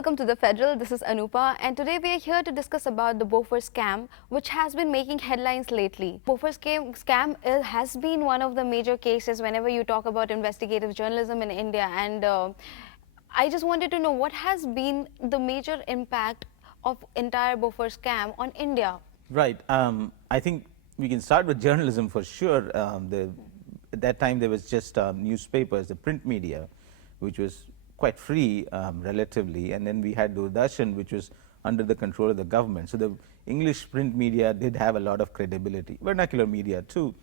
Welcome to The Federal. This is Anupa, and today we are here to discuss about the Bofors scam, which has been making headlines lately. Bofors scam has been one of the major cases whenever you talk about investigative journalism in India, and I just wanted to know what has been the major impact of entire Bofors scam on India. Right. I think we can start with journalism for sure. At that time, there was just newspapers, the print media, which was quite free relatively, and then we had Doordarshan, which was under the control of the government. So the English print media did have a lot of credibility, vernacular media too.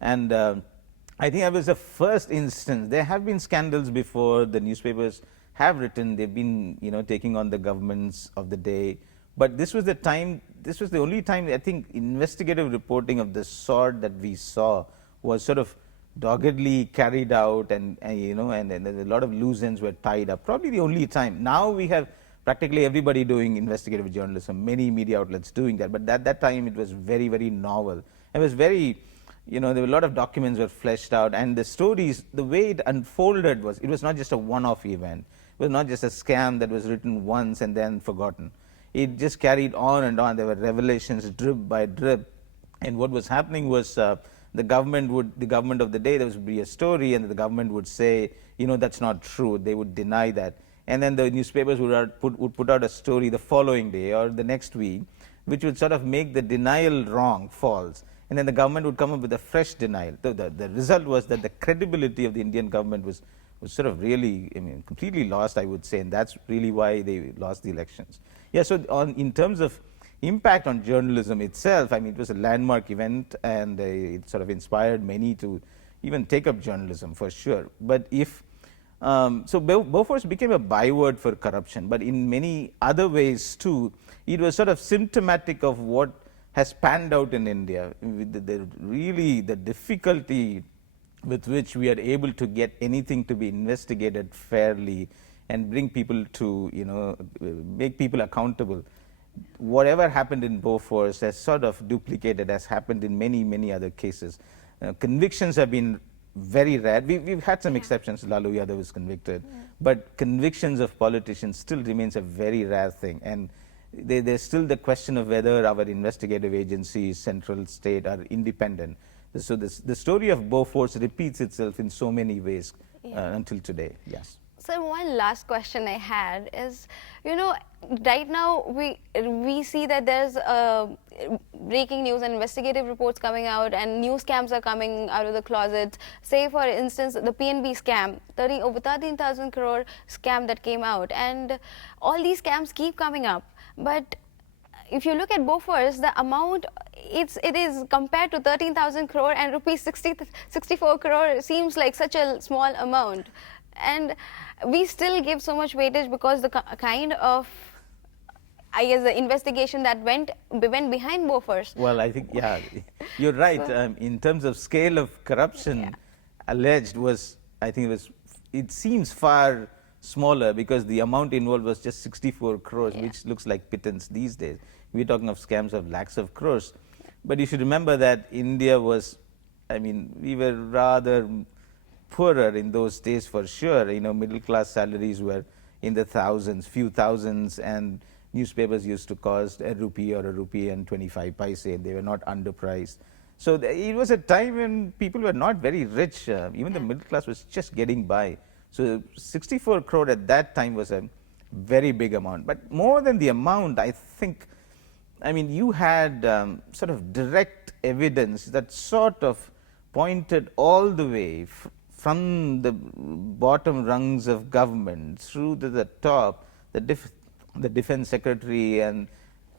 And I think that was the first instance. There have been scandals before. The newspapers have written, they've been taking on the governments of the day. But this was the time, this was the only time I think investigative reporting of the sort that we saw was sort of doggedly carried out, and a lot of loose ends were tied up. Probably the only time. Now we have practically everybody doing investigative journalism, many media outlets doing that. But at that time it was very, very novel. It was very, there were a lot of documents were fleshed out, and the stories, the way it unfolded was, it was not just a one-off event. It was not just a scam that was written once and then forgotten. It just carried on and on. There were revelations drip by drip, and what was happening was the government of the day, there would be a story, and the government would say, that's not true. They would deny that, and then the newspapers would put out a story the following day or the next week, which would sort of make the denial wrong, false, and then the government would come up with a fresh denial. The result was that the credibility of the Indian government was sort of really, completely lost, I would say, and that's really why they lost the elections. Yeah, so in terms of impact on journalism itself, it was a landmark event, and it sort of inspired many to even take up journalism for sure. But so Bofors became a byword for corruption, but in many other ways too, it was sort of symptomatic of what has panned out in India. Really the difficulty with which we are able to get anything to be investigated fairly and bring people to, make people accountable. Whatever happened in Bofors has sort of duplicated, has happened in many, many other cases. Convictions have been very rare. We've had some exceptions. Lalu Yadav was convicted, but convictions of politicians still remains a very rare thing. And there's still the question of whether our investigative agencies, central, state, are independent. So the story of Bofors repeats itself in so many ways until today. Yes. So one last question I had is, right now we see that there's breaking news and investigative reports coming out, and new scams are coming out of the closet. Say for instance the PNB scam, over 13,000 crore scam that came out, and all these scams keep coming up. But if you look at Bofors, the amount, it is compared to 13,000 crore and rupees 64 crore seems like such a small amount. And we still give so much weightage because the kind of, I guess, the investigation that went behind Bofors. Well, I think, yeah, you're right. So, in terms of scale of corruption alleged was, I think it seems far smaller because the amount involved was just 64 crores, which looks like pittance these days. We're talking of scams of lakhs of crores. But you should remember that India was, we were rather poorer in those days for sure. Middle class salaries were in the thousands, few thousands, and newspapers used to cost a rupee or a rupee and 25 paise, and they were not underpriced. So it was a time when people were not very rich. Even the middle class was just getting by. So 64 crore at that time was a very big amount. But more than the amount, I think, you had sort of direct evidence that sort of pointed all the way from the bottom rungs of government through to the top, the defense secretary and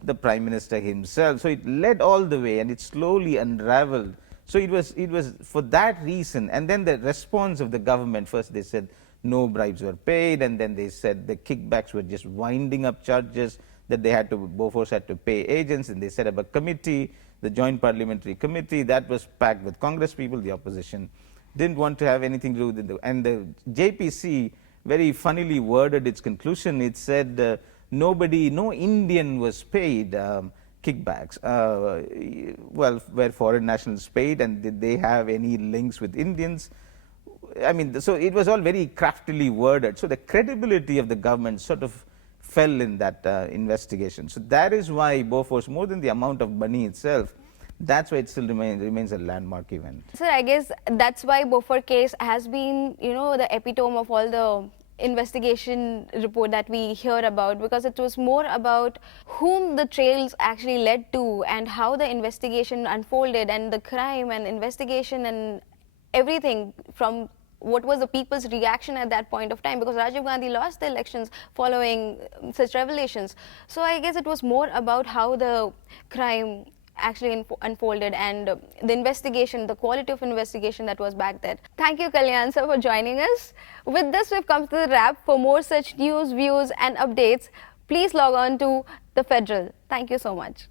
the prime minister himself. So it led all the way, and it slowly unraveled. So it was for that reason. And then the response of the government, first they said no bribes were paid, and then they said the kickbacks were just winding up charges that Bofors had to pay agents, and they set up a committee, the Joint Parliamentary Committee, that was packed with Congress people. The opposition didn't want to have anything to do with it. And the JPC very funnily worded its conclusion. It said no Indian was paid kickbacks. Well, were foreign nationals paid, and did they have any links with Indians? So it was all very craftily worded. So the credibility of the government sort of fell in that investigation. So that is why Bofors, more than the amount of money itself, that's why it still remains a landmark event. Sir, I guess that's why Beaufort case has been, the epitome of all the investigation report that we hear about, because it was more about whom the trails actually led to and how the investigation unfolded, and the crime and investigation and everything, from what was the people's reaction at that point of time, because Rajiv Gandhi lost the elections following such revelations. So I guess it was more about how the crime actually unfolded and the investigation, the quality of investigation that was back then. Thank you, Kalyan sir, for joining us. With this, we've come to the wrap. For more such news, views and updates, please log on to The Federal. Thank you so much.